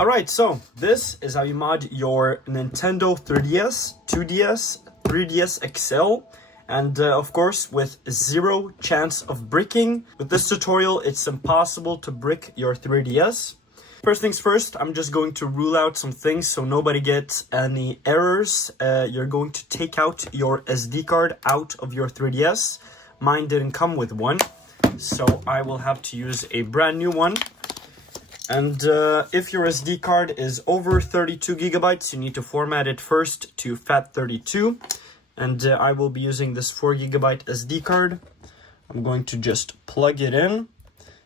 Alright, so this is how you mod your Nintendo 3DS, 2DS, 3DS XL, and of course with zero chance of bricking. With this tutorial, it's impossible to brick your 3DS. First things first, I'm just going to rule out some things so nobody gets any errors. You're going to take out your SD card out of your 3DS. Mine didn't come with one, so I will have to use a brand new one. And if your SD card is over 32 gigabytes, you need to format it first to FAT32. And I will be using this 4 gigabyte SD card. I'm going to just plug it in.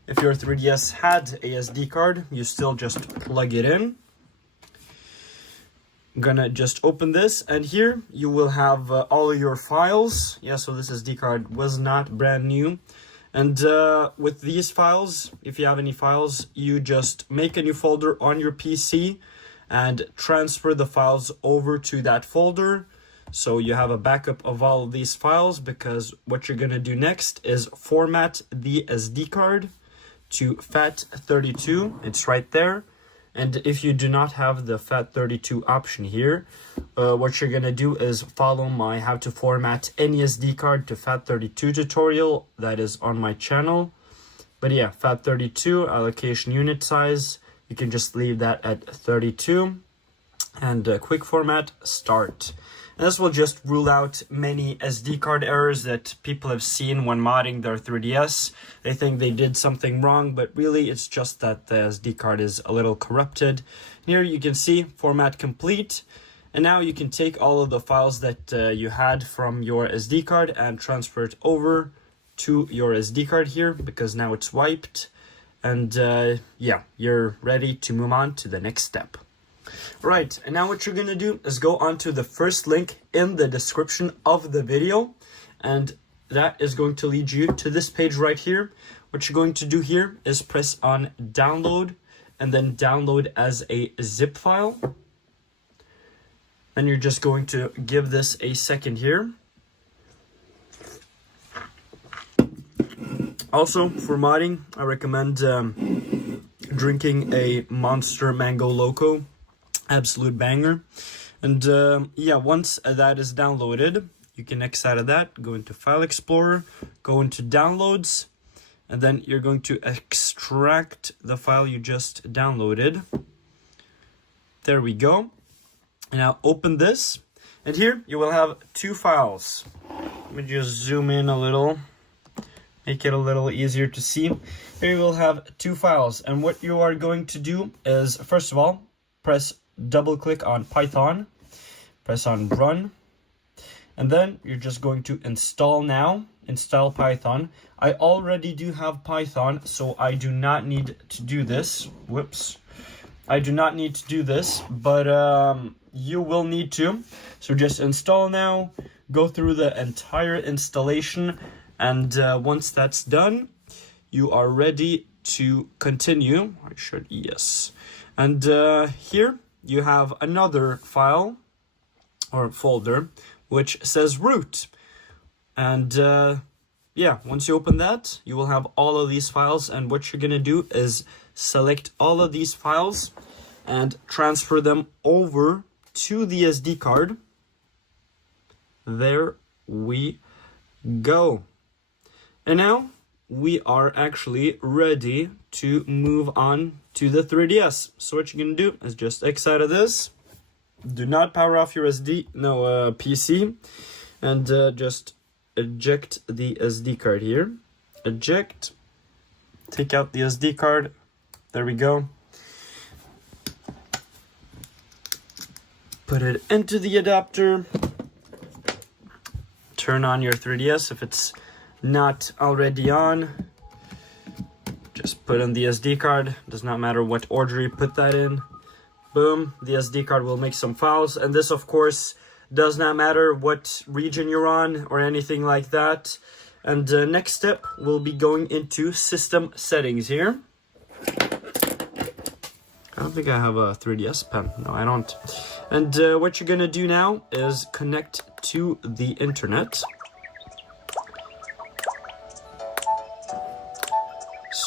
If your 3DS had a SD card, you still just plug it in. I'm gonna just open this, and here you will have all of your files. Yeah, so this SD card was not brand new. And with these files, if you have any files, you just make a new folder on your PC and transfer the files over to that folder. So you have a backup of all of these files, because what you're gonna do next is format the SD card to FAT32. It's right there. And if you do not have the FAT32 option here, what you're gonna do is follow my how to format any SD card to FAT32 tutorial that is on my channel. But yeah, FAT32 allocation unit size, you can just leave that at 32, and quick format, start. And this will just rule out many SD card errors that people have seen when modding their 3DS. They think they did something wrong, but really it's just that the SD card is a little corrupted. Here you can see format complete. And now you can take all of the files that you had from your SD card and transfer it over to your SD card here, because now it's wiped. And yeah, you're ready to move on to the next step. Right, and now what you're gonna do is go onto the first link in the description of the video, and that is going to lead you to this page right here. What you're going to do here is press on download, and then download as a zip file. Then you're just going to give this a second here. Also, for modding, I recommend drinking a Monster Mango Loco. Absolute banger. And yeah, once that is downloaded, you can X out of that, go into File Explorer, go into Downloads, and then you're going to extract the file you just downloaded. There we go. And now open this, and here you will have two files. Let me just zoom in a little, make it a little easier to see. Here you will have two files, and what you are going to do is, first of all, double click on Python, press on run, and then you're just going to install Python. I already do have Python, so I do not need to do this. Whoops. I do not need to do this, but you will need to. So just install now, go through the entire installation, and once that's done, you are ready to continue. I should, yes. And here you have another file or folder which says root. And yeah, once you open that, you will have all of these files, and what you're gonna do is select all of these files and transfer them over to the SD card. There we go. And now we are actually ready to move on to the 3DS. So what you're gonna do is just X out of this. Do not power off your PC, and just eject the SD card here. Eject. Take out the SD card. There we go. Put it into the adapter. Turn on your 3DS if it's not already on. Just put in the SD card. Does not matter what order you put that in. Boom, the SD card will make some files, and this of course does not matter what region you're on or anything like that. And next step, we'll be going into system settings here. I don't think I have a 3DS pen. No, I don't. And what you're gonna do now is connect to the internet.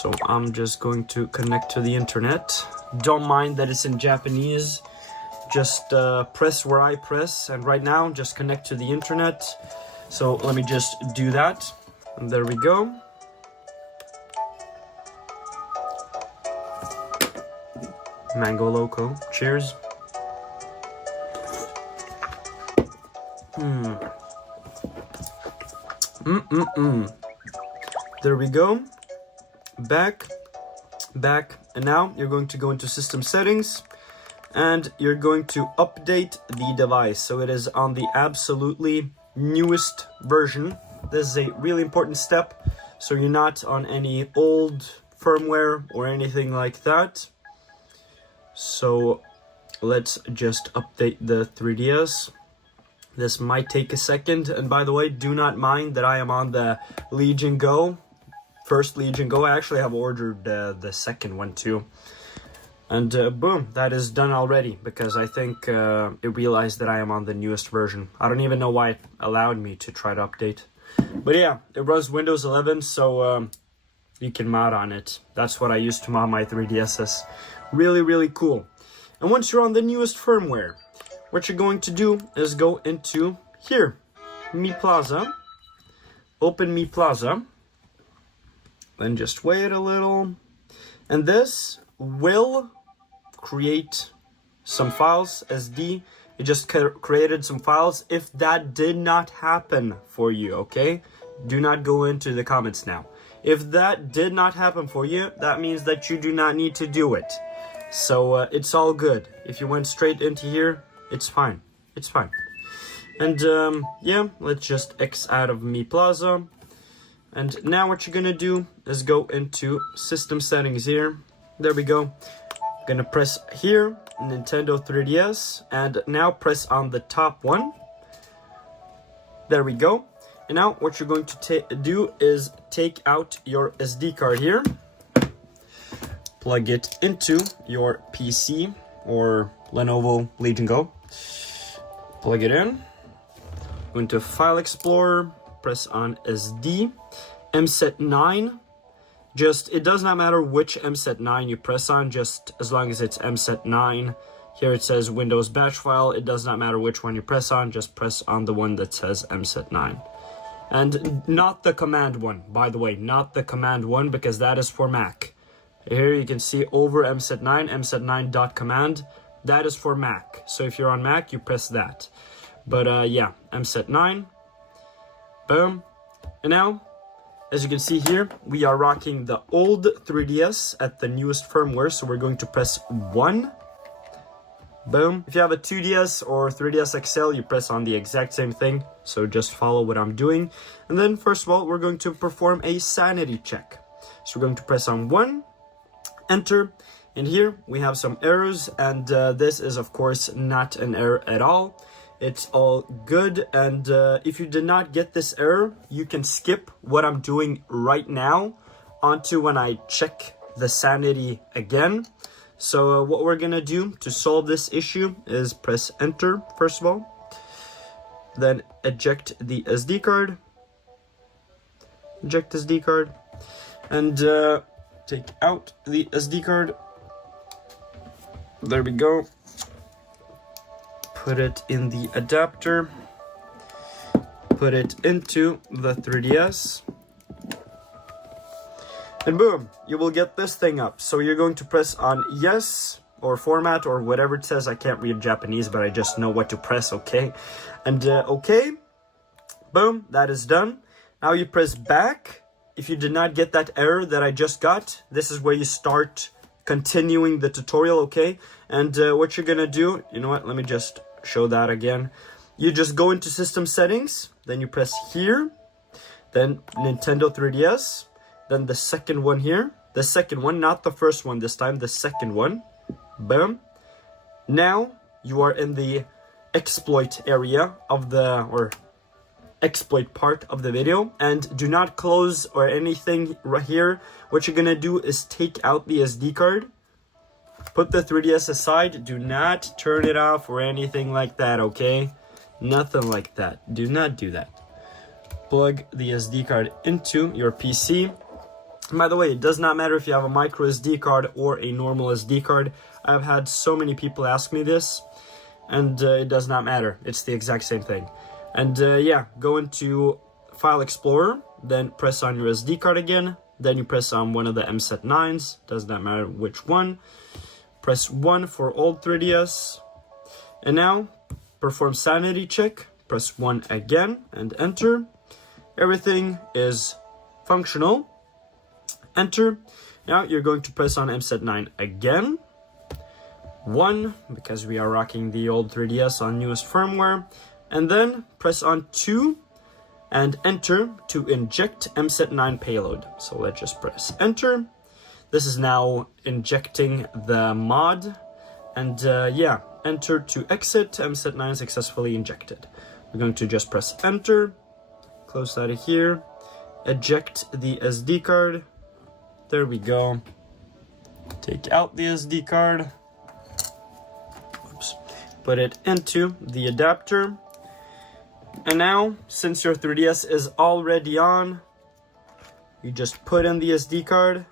So I'm just going to connect to the internet. Don't mind that it's in Japanese. Just press where I press, and right now just connect to the internet. So let me just do that, and there we go. Mango Loco, cheers. There we go. Back, and now you're going to go into system settings, and you're going to update the device so it is on the absolutely newest version. This is a really important step, so you're not on any old firmware or anything like that. So let's just update the 3DS. This might take a second, and by the way, do not mind that I am on the Legion Go, first Legion Go. I actually have ordered the second one too. And boom, that is done already, because I think it realized that I am on the newest version. I don't even know why it allowed me to try to update. But yeah, it runs Windows 11, so you can mod on it. That's what I used to mod my 3DSs. Really, really cool. And once you're on the newest firmware, what you're going to do is go into here, Mi Plaza, open Mi Plaza, then just wait a little, and this will create some files, SD. It just created some files. If that did not happen for you, okay, do not go into the comments now. If that did not happen for you, that means that you do not need to do it. So it's all good. If you went straight into here, it's fine. It's fine. And yeah, let's just X out of Mi Plaza. And now what you're gonna do is go into system settings here. There we go. Gonna press here, Nintendo 3DS, and now press on the top one. There we go. And now what you're going to do is take out your SD card here, plug it into your PC or Lenovo Legion Go, plug it in, go into File Explorer, press on SD, MSET 9. Just, it does not matter which MSET 9 you press on, just as long as it's MSET 9. Here it says Windows batch file. It does not matter which one you press on, just press on the one that says MSET 9. And not the command one, by the way, not the command one, because that is for Mac. Here you can see over MSET 9, MSET9.command. That is for Mac. So if you're on Mac, you press that. But yeah, MSET 9. Boom. And now, as you can see here, we are rocking the old 3DS at the newest firmware. So we're going to press 1. Boom. If you have a 2DS or 3DS XL, you press on the exact same thing. So just follow what I'm doing. And then first of all, we're going to perform a sanity check. So we're going to press on 1, enter. And here we have some errors. And this is of course not an error at all. It's all good. And if you did not get this error, you can skip what I'm doing right now onto when I check the sanity again. So what we're gonna do to solve this issue is press enter first of all, then eject the SD card, eject SD card, and take out the SD card. There we go. Put it in the adapter, put it into the 3DS, and boom, you will get this thing up. So you're going to press on yes, or format, or whatever it says. I can't read Japanese, but I just know what to press, okay? And okay, boom, that is done. Now you press back. If you did not get that error that I just got, this is where you start continuing the tutorial, okay? And what you're gonna do, you know what, let me just show that again. You just go into system settings, then you press here, then Nintendo 3DS, then the second one here, the second one, not the first one this time, the second one. Boom. Now you are in the exploit area of the, or exploit part of the video, and do not close or anything right here. What you're gonna do is take out the SD card, put the 3DS aside, do not turn it off or anything like that, okay? Nothing like that. Do not do that. Plug the SD card into your PC, By the way, it does not matter if you have a micro SD card or a normal SD card. I've had so many people ask me this, and it does not matter. It's the exact same thing. And yeah, go into File Explorer, then press on your SD card again, then you press on one of the MSET9s, does not matter which one. Press 1 for old 3DS, and now perform sanity check, press 1 again and enter. Everything is functional. Enter. Now you're going to press on MSET9 again. 1, because we are rocking the old 3DS on newest firmware. And then press on 2 and enter to inject MSET9 payload. So let's just press enter. This is now injecting the mod. And yeah, enter to exit. MSET9 successfully injected. We're going to just press enter. Close out of here. Eject the SD card. There we go. Take out the SD card. Oops. Put it into the adapter. And now, since your 3DS is already on, you just put in the SD card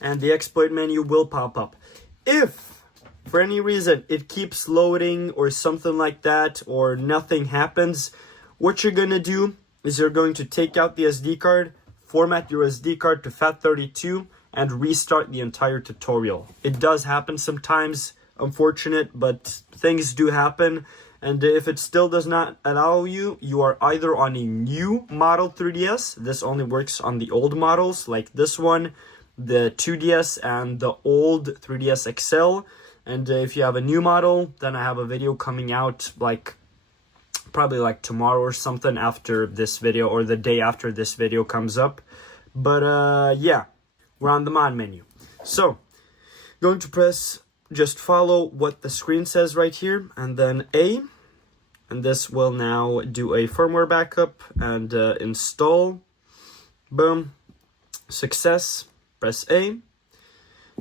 and the exploit menu will pop up. If, for any reason, it keeps loading or something like that, or nothing happens, what you're gonna do is you're going to take out the SD card, format your SD card to FAT32, and restart the entire tutorial. It does happen sometimes, unfortunate, but things do happen. And if it still does not allow you, you are either on a new model 3DS. This only works on the old models, like this one, the 2DS, and the old 3DS XL. And if you have a new model, then I have a video coming out probably like tomorrow or something after this video, or the day after this video comes up. But yeah, we're on the mod menu. So, going to press, just follow what the screen says right here, and then A. And this will now do a firmware backup and install. Boom. Success. Press A.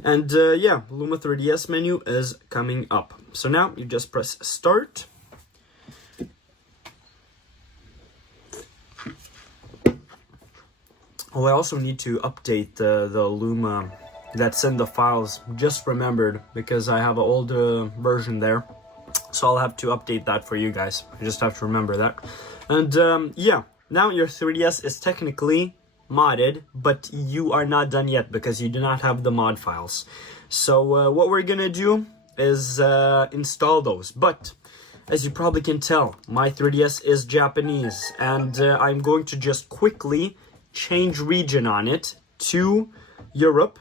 And yeah, Luma 3DS menu is coming up. So now you just press start. Oh, I also need to update the Luma that's in the files. Just remembered, because I have an old version there. So I'll have to update that for you guys. I just have to remember that. And yeah, now your 3DS is technically modded, but you are not done yet because you do not have the mod files. So what we're gonna do is install those. But as you probably can tell, my 3DS is Japanese, and I'm going to just quickly change region on it to Europe,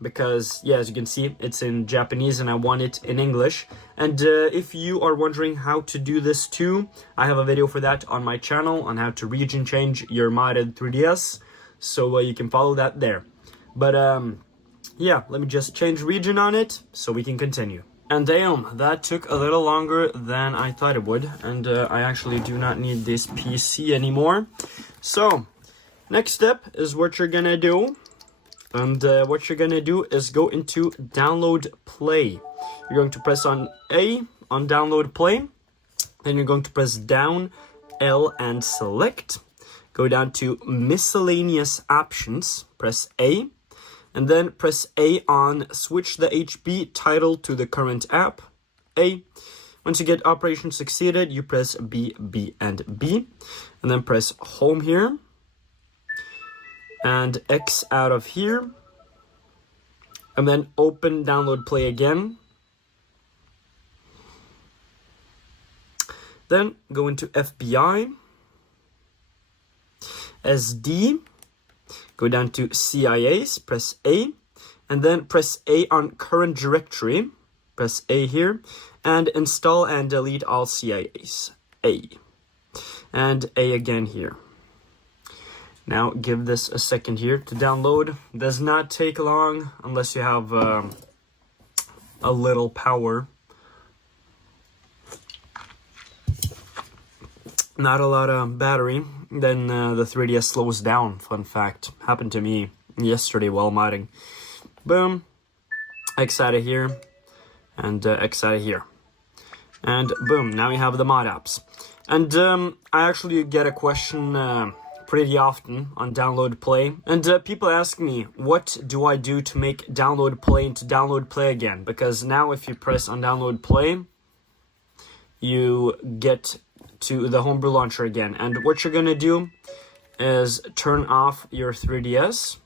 because yeah, as you can see, it's in Japanese and I want it in English. And if you are wondering how to do this too, I have a video for that on my channel on how to region change your modded 3DS, so you can follow that there. But yeah, let me just change region on it so we can continue. And damn, that took a little longer than I thought it would, and I actually do not need this PC anymore. So next step is what you're gonna do. And what you're gonna do is go into download play. You're going to press on A on download play. Then you're going to press down L and select. Go down to miscellaneous options, press A. And then press A on switch the HB title to the current app, A. Once you get operation succeeded, you press B, B, and B. And then press home here. And X out of here. And then open download play again. Then go into FBI. SD. Go down to CIAs, press A. And then press A on current directory. Press A here. And install and delete all CIAs. A. And A again here. Now give this a second here to download. Does not take long unless you have a little power. Not a lot of battery. Then the 3DS slows down. Fun fact. Happened to me yesterday while modding. Boom. X out of here. And X out of here. And boom. Now you have the mod apps. And I actually get a question pretty often on download play. And people ask me, what do I do to make download play into download play again? Because now if you press on download play, you get to the homebrew launcher again. And what you're gonna do is turn off your 3DS.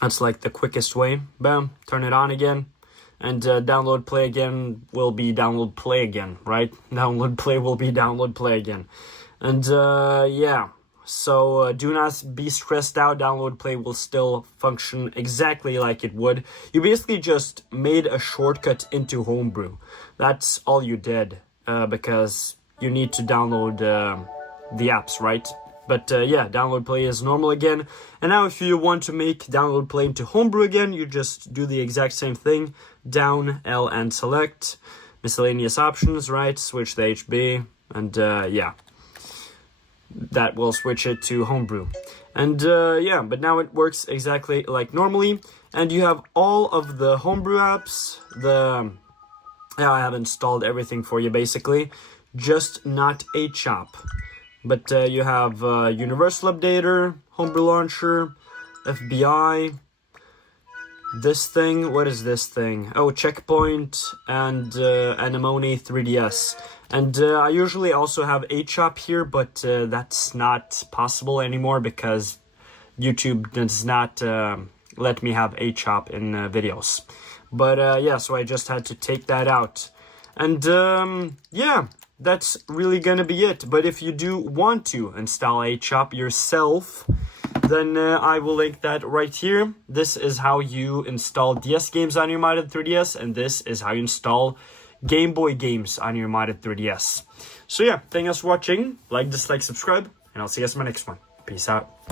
That's like the quickest way. Bam, turn it on again. And download play again will be download play again, right? Download play will be download play again. And yeah, so do not be stressed out. Download play will still function exactly like it would. You basically just made a shortcut into homebrew. That's all you did, because you need to download the apps, right? But yeah, download play is normal again. And now if you want to make download play into homebrew again, you just do the exact same thing. Down, L, and select. Miscellaneous options, right? Switch the HB. And yeah, that will switch it to homebrew. And yeah, but now it works exactly like normally. And you have all of the homebrew apps. Yeah, I have installed everything for you basically. Just not HOP. But you have Universal Updater, Homebrew Launcher, FBI, this thing, what is this thing? Oh, Checkpoint, and Anemone 3DS. And I usually also have HOP here, but that's not possible anymore because YouTube does not let me have HOP in videos. But yeah, so I just had to take that out. And yeah, that's really gonna be it. But if you do want to install HOP yourself, then I will link that right here. This is how you install DS games on your modded 3DS, and this is how you install Game Boy games on your modded 3DS. So yeah, thank you guys for watching. Like, dislike, subscribe, and I'll see you guys in my next one. Peace out.